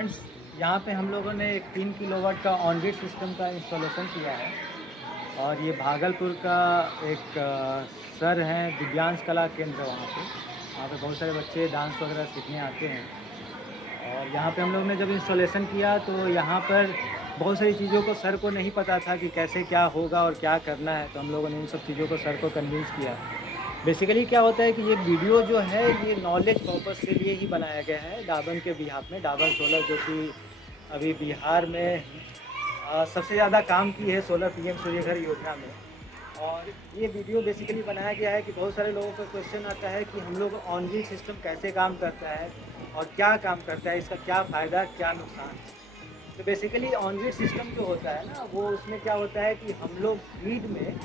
Friends, यहाँ पे हम लोगों ने एक 3 किलोवाट का ऑन ग्रिड सिस्टम का इंस्टॉलेशन किया है। और ये भागलपुर का एक सर हैं, दिव्यांश कला केंद्र। वहाँ पे बहुत सारे बच्चे डांस वगैरह सीखने आते हैं। और यहाँ पे हम लोग ने जब इंस्टॉलेशन किया तो यहाँ पर बहुत सारी चीज़ों को सर को नहीं पता था कि कैसे क्या होगा और क्या करना है। तो हम लोगों ने इन सब चीज़ों को सर को कन्विंस किया। बेसिकली क्या होता है कि ये वीडियो जो है ये नॉलेज पर्पज़ के लिए ही बनाया गया है, डाबन के बिहाफ में। डाबन सोलर जो कि अभी बिहार में सबसे ज़्यादा काम की है सोलर पीएम सूर्य घर योजना में। और ये वीडियो बेसिकली बनाया गया है कि बहुत सारे लोगों का क्वेश्चन आता है कि हम लोग ऑन ग्रिड सिस्टम कैसे काम करता है और क्या काम करता है, इसका क्या फ़ायदा क्या नुकसान है। तो बेसिकली ऑन ग्रिड सिस्टम जो होता है ना, वो उसमें क्या होता है कि हम लोग ग्रिड में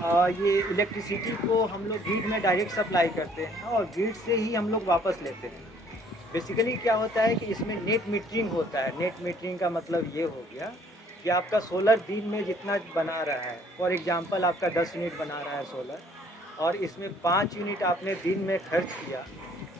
ये इलेक्ट्रिसिटी को हम लोग ग्रिड में डायरेक्ट सप्लाई करते हैं और ग्रिड से ही हम लोग वापस लेते हैं। बेसिकली क्या होता है कि इसमें नेट मीटरिंग होता है। नेट मीटरिंग का मतलब ये हो गया कि आपका सोलर दिन में जितना बना रहा है, फॉर एग्जांपल आपका 10 यूनिट बना रहा है सोलर, और इसमें 5 यूनिट आपने दिन में खर्च किया,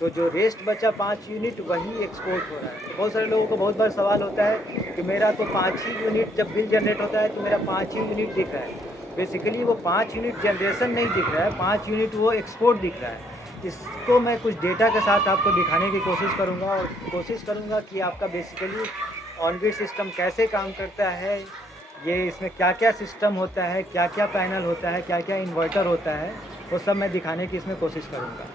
तो जो रेस्ट बचा 5 यूनिट वही एक्सपोर्ट हो रहा है। बहुत सारे लोगों को बहुत बार सवाल होता है कि मेरा तो 5 ही यूनिट, जब बिल जनरेट होता है तो मेरा 5 ही यूनिट दिख रहा है। बेसिकली वो 5 यूनिट जनरेशन नहीं दिख रहा है, 5 यूनिट वो एक्सपोर्ट दिख रहा है। इसको मैं कुछ डेटा के साथ आपको दिखाने की कोशिश करूंगा और कोशिश करूंगा कि आपका बेसिकली ऑन ग्रिड सिस्टम कैसे काम करता है, ये इसमें क्या क्या सिस्टम होता है, क्या क्या पैनल होता है, क्या क्या इन्वर्टर होता है, वो सब मैं दिखाने की इसमें कोशिश करूंगा।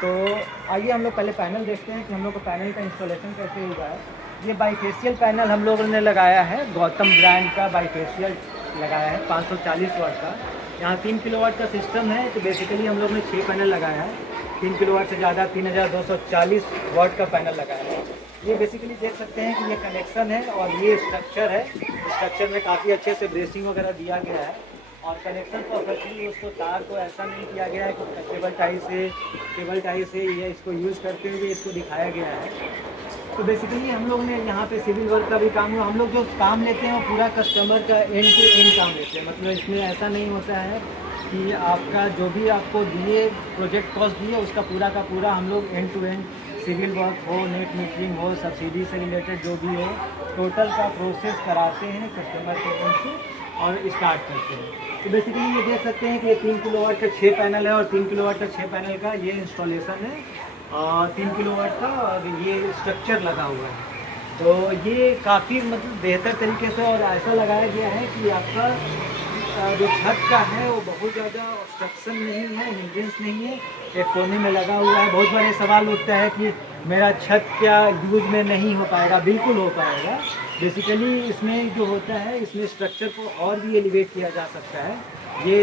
तो आइए हम लोग पहले पैनल देखते हैं कि हम लोग को पैनल का इंस्टॉलेशन कैसे हुआ है। ये बाईफेशियल पैनल हम लोगों ने लगाया है, गौतम ब्रांड का बाईफेशियल लगाया है 540 वाट का। यहाँ 3 किलोवाट का सिस्टम है, तो बेसिकली हम लोग ने 6 पैनल लगाया है। 3 किलोवाट से ज़्यादा 3240 वाट का पैनल लगाया है। ये बेसिकली देख सकते हैं कि ये कनेक्शन है और ये स्ट्रक्चर है। स्ट्रक्चर में काफ़ी अच्छे से ब्रेसिंग वगैरह दिया गया है और कनेक्शन परफेक्टली, उसको तार को ऐसा नहीं किया गया है कि केबल टाई से या इसको यूज़ करते हुए इसको दिखाया गया है। तो बेसिकली हम लोग ने यहाँ पे सिविल वर्क का भी काम हुआ। हम लोग जो काम लेते हैं वो पूरा कस्टमर का एंड टू एंड काम लेते हैं। मतलब इसमें ऐसा नहीं होता है कि आपका जो भी आपको दिए प्रोजेक्ट कॉस्ट दिए उसका पूरा का पूरा हम लोग end to end civil work हो, नेट मीटरिंग हो, सब्सिडी से रिलेटेड जो भी हो, टोटल का प्रोसेस कराते हैं कस्टमर के एंड से और स्टार्ट करते हैं। तो बेसिकली ये देख सकते हैं कि ये 3 किलोवाट का 6 पैनल है और 3 किलोवाट का 6 पैनल का ये इंस्टॉलेशन है। 3 किलोवाट का और ये स्ट्रक्चर लगा हुआ है। तो ये काफ़ी मतलब बेहतर तरीके से और ऐसा लगाया गया है कि आपका जो छत का है वो बहुत ज़्यादा ऑब्स्ट्रक्शन नहीं है, हिंड्रेंस नहीं है, एक कोने में लगा हुआ है। बहुत बार ये सवाल उठता है कि मेरा छत क्या यूज़ में नहीं हो पाएगा। बिल्कुल हो पाएगा। बेसिकली इसमें जो होता है, इसमें स्ट्रक्चर को और भी एलिवेट किया जा सकता है। ये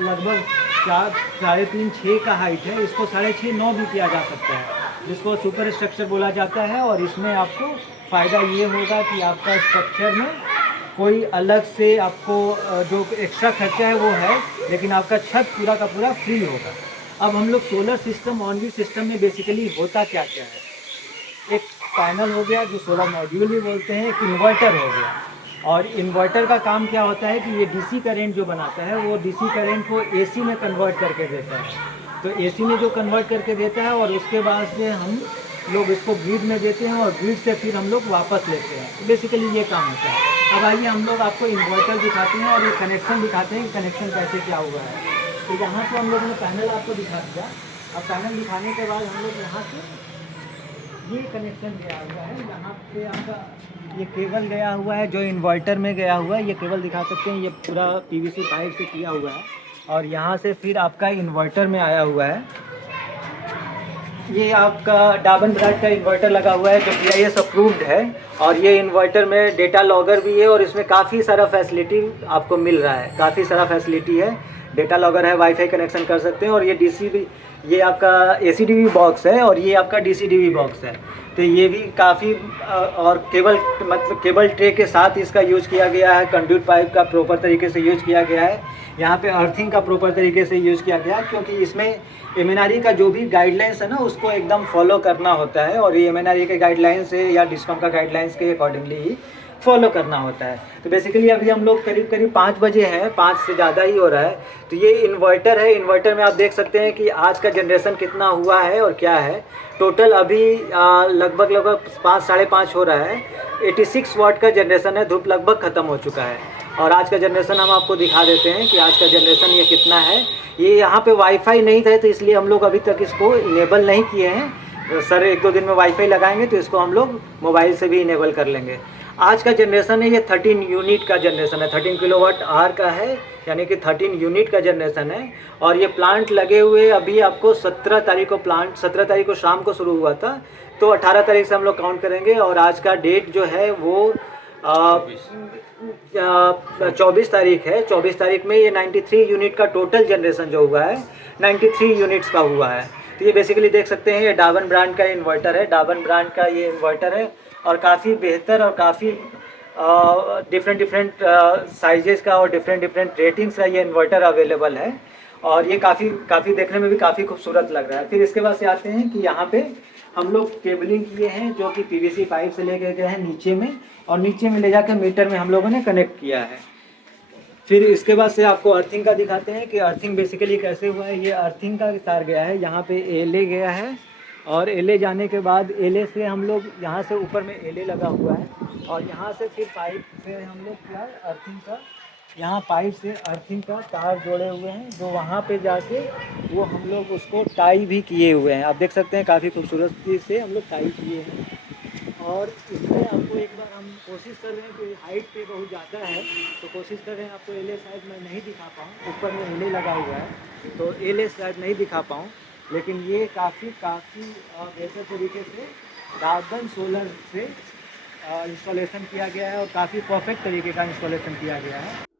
लगभग 4 साढ़े 3 6 का हाइट है, इसको 6.5 9 भी किया जा सकता है, जिसको सुपर स्ट्रक्चर बोला जाता है। और इसमें आपको फ़ायदा ये होगा कि आपका स्ट्रक्चर में कोई अलग से आपको जो एक्स्ट्रा खर्चा है वो है, लेकिन आपका छत पूरा का पूरा फ्री होगा। अब हम लोग solar system, on grid system में बेसिकली होता क्या क्या है। एक पैनल हो गया जो सोलर मॉड्यूल भी बोलते हैं, एक इन्वर्टर हो गया। और इन्वर्टर का काम क्या होता है कि ये डीसी करंट जो बनाता है वो डीसी करंट को एसी में कन्वर्ट करके देता है। तो एसी में जो कन्वर्ट करके देता है और उसके बाद से हम लोग इसको ग्रिड में देते हैं और ग्रिड से फिर हम लोग वापस लेते हैं। तो बेसिकली ये काम होता है। अब आइए हम लोग आपको इन्वर्टर दिखाते हैं और ये कनेक्शन दिखाते हैं कि कनेक्शन कैसे क्या हुआ है। तो यहाँ से हम लोगों ने पैनल आपको दिखा दिया। अब पैनल दिखाने के बाद हम लोग यहाँ से ये कनेक्शन गया हुआ है, यहाँ पे आपका ये केबल गया हुआ है जो इन्वर्टर में गया हुआ है। ये केबल दिखा सकते हैं, ये पूरा पीवीसी पाइप से किया हुआ है और यहाँ से फिर आपका इन्वर्टर में आया हुआ है। ये आपका डाबन ब्रांड का इन्वर्टर लगा हुआ है जो BIS अप्रूव्ड है। और ये इन्वर्टर में डेटा लॉगर भी है और इसमें काफ़ी सारा फैसिलिटी आपको मिल रहा है, काफ़ी सारा फैसिलिटी है। डेटा लॉगर है, वाईफाई कनेक्शन कर सकते हैं और ये DC भी, ये आपका ACDV बॉक्स है और ये आपका DCDV बॉक्स है। तो ये भी काफ़ी और केबल, मतलब केबल ट्रे के साथ इसका यूज़ किया गया है। कंड्यूट पाइप का प्रॉपर तरीके से यूज़ किया गया है। यहाँ पे अर्थिंग का प्रॉपर तरीके से यूज़ किया गया है, क्योंकि इसमें MNRE का जो भी गाइडलाइंस है ना उसको एकदम फॉलो करना होता है। और ये MNRE के गाइडलाइंस है या डिस्कॉम का गाइडलाइंस के अकॉर्डिंगली ही फॉलो करना होता है। तो बेसिकली अभी हम लोग करीब करीब 5 बजे हैं, 5 से ज़्यादा ही हो रहा है। तो ये इन्वर्टर है, इन्वर्टर में आप देख सकते हैं कि आज का जनरेशन कितना हुआ है और क्या है। टोटल अभी लगभग 5 साढ़े 5 हो रहा है। 86 वाट का जनरेशन है, धूप लगभग ख़त्म हो चुका है। और आज का जनरेशन हम आपको दिखा देते हैं कि आज का जनरेशन ये कितना है। ये यहाँ पे वाईफाई नहीं था तो इसलिए हम लोग अभी तक इसको इनेबल नहीं किए हैं। सर 1-2 दिन में वाईफाई लगाएंगे तो इसको हम लोग मोबाइल से भी इनेबल कर लेंगे। आज का जनरेशन है ये 13 यूनिट का जनरेशन है, 13 किलोवाट आवर का है, यानी कि 13 यूनिट का जनरेशन है। और ये प्लांट लगे हुए अभी आपको 17 तारीख को, प्लांट 17 तारीख को शाम को शुरू हुआ था, तो 18 तारीख से हम लोग काउंट करेंगे। और आज का डेट जो है वो 24 तारीख है। 24 तारीख में ये 93 यूनिट का टोटल जनरेशन जो हुआ है 93 यूनिट्स का हुआ है। तो ये बेसिकली देख सकते हैं ये डावन ब्रांड का इन्वर्टर है, डावन ब्रांड का ये इन्वर्टर है। और काफ़ी बेहतर और काफ़ी डिफरेंट साइजेस का और डिफरेंट रेटिंग्स का ये इन्वर्टर अवेलेबल है। और ये काफ़ी देखने में भी काफ़ी खूबसूरत लग रहा है। फिर इसके बाद से आते हैं कि यहाँ पे हम लोग केबलिंग किए हैं जो कि पीवीसी पाइप से लेके गए हैं नीचे में, और नीचे में ले जाकर मीटर में हम लोगों ने कनेक्ट किया है। फिर इसके बाद से आपको अर्थिंग का दिखाते हैं कि अर्थिंग बेसिकली कैसे हुआ है। ये अर्थिंग का तार गया है, यहाँ पे एले गया है, और एले जाने के बाद एले से हम लोग यहाँ से ऊपर में एले लगा हुआ है, और यहाँ से फिर पाइप से हम लोग क्या अर्थिंग का, यहाँ पाइप से अर्थिंग का तार जोड़े हुए हैं, जो वहाँ पे जाके वो हम लोग उसको टाई भी किए हुए हैं। आप देख सकते हैं काफ़ी खूबसूरती से हम लोग टाई किए हैं। और इसमें आपको एक बार हम कोशिश कर रहे हैं कि हाइट पे बहुत ज़्यादा है, तो कोशिश कर रहे हैं आपको एले शायद मैं नहीं दिखा पाऊँ, ऊपर में एले लगा हुआ है तो एले शायद नहीं दिखा पाऊँ, लेकिन ये काफ़ी बेहतर तरीके से डार्बन सोलर से इंस्टॉलेशन किया गया है, और काफ़ी परफेक्ट तरीके का इंस्टॉलेशन किया गया है।